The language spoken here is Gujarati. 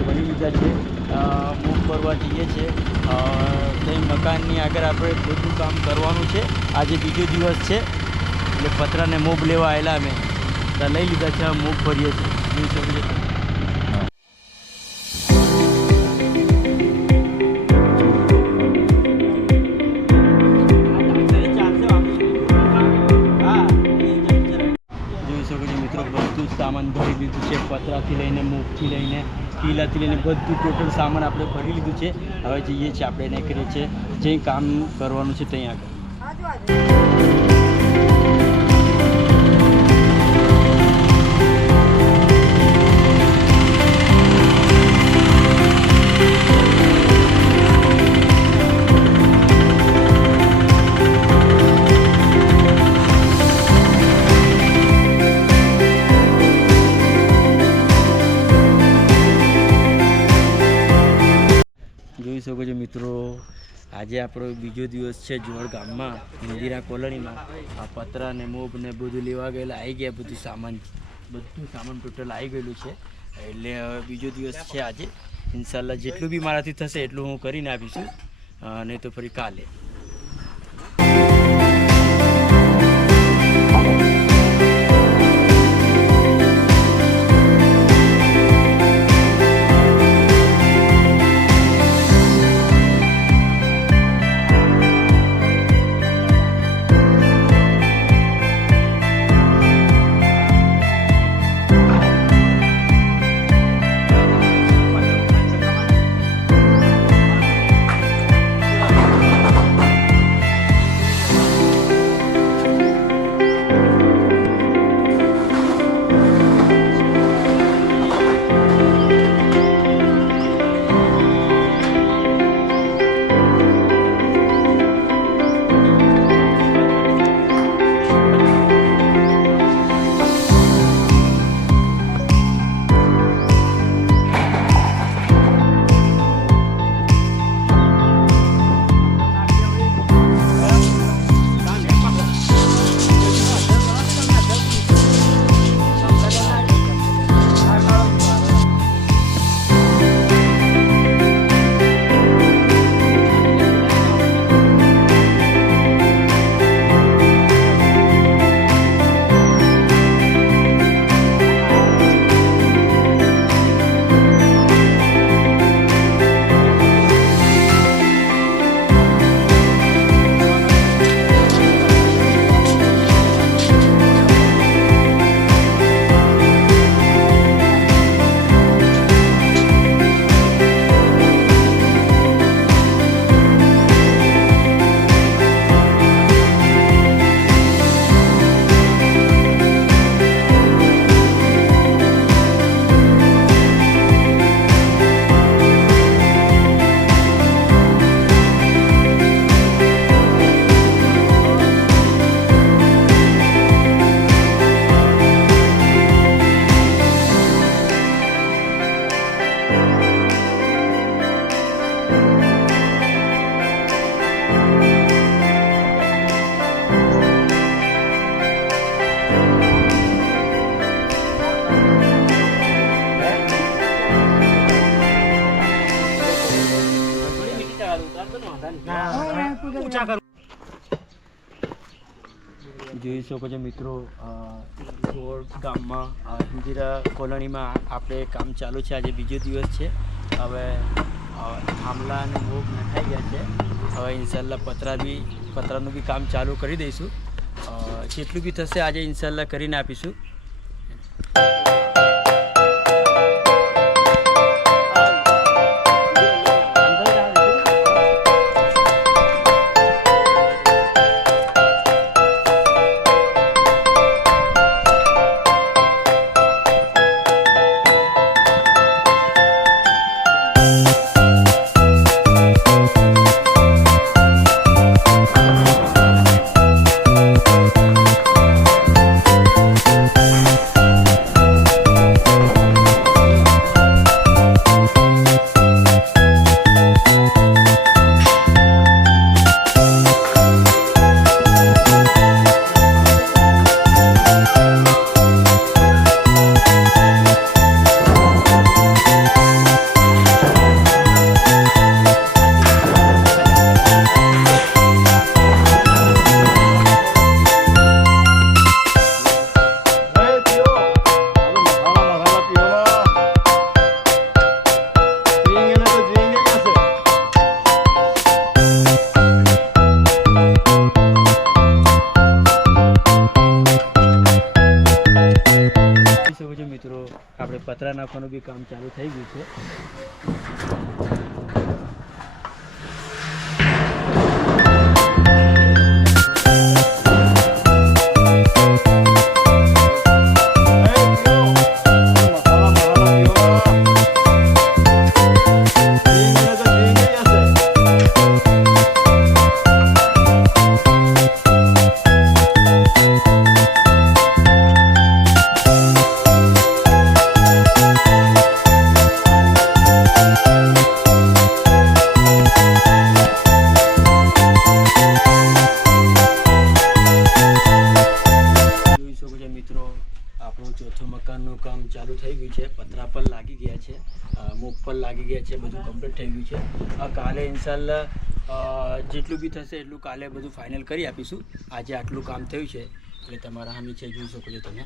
પતરા ભરી લીધા છે, મૂવ કરવા જઈએ છીએ. કંઈ મકાનની આગળ આપણે બધું કામ કરવાનું છે. આજે બીજો દિવસ છે એટલે પતરાને મૂવ લેવા આવેલા અમે લઈ લીધા છે. મૂવ ભરીએ છીએ. જોઈ શકો છો. સામાન ભરી લીધું છે. પતરાથી લઈને મૂગથી લઈને પીલાથી લઈને બધું ટોટલ સામાન આપણે ભરી લીધું છે. હવે જઈએ છીએ આપણે એને કરીએ છીએ જે કામ કરવાનું છે ત્યાં આગળ. જોઈ શકો છો મિત્રો, આજે આપણો બીજો દિવસ છે જુવાડ ગામમાં ઇન્દિરા કોલોનીમાં. આ પતરા ને મોબ ને બધું લેવા ગયેલા આવી ગયા. બધું સામાન ટોટલ આવી ગયેલું છે. એટલે હવે બીજો દિવસ છે આજે. ઇન્શાલ્લાહ જેટલું બી મારાથી થશે એટલું હું કરીને આપીશું, નહીં તો ફરી કાલે. જોઈ શકો છો મિત્રો, જુવાડ ગામમાં ઇન્દિરા કોલોનીમાં આપણે કામ ચાલુ છે. આજે બીજો દિવસ છે. હવે થાંભલા અને મોગ નખાઈ ગયા છે. હવે ઇન્શાલ્લાહ પતરાનું બી કામ ચાલુ કરી દઈશું. જેટલું બી થશે આજે ઇન્શાલ્લાહ કરીને આપીશું. પતરા નાખવાનું બી કામ ચાલુ થઈ ગયું છે. મિત્રો આપણું ચોથું મકાનનું કામ ચાલુ થઈ ગયું છે. પતરા પર લાગી ગયા છે, મોપ પર લાગી ગયા છે, બધું કમ્પ્લીટ થઈ ગયું છે. કાલે ઇન્શાલ્લાહ જેટલું બી થશે એટલું કાલે બધું ફાઇનલ કરી આપીશું. આજે આટલું કામ થયું છે એટલે તમારા સામે છે, જોઈ શકો છો તમે.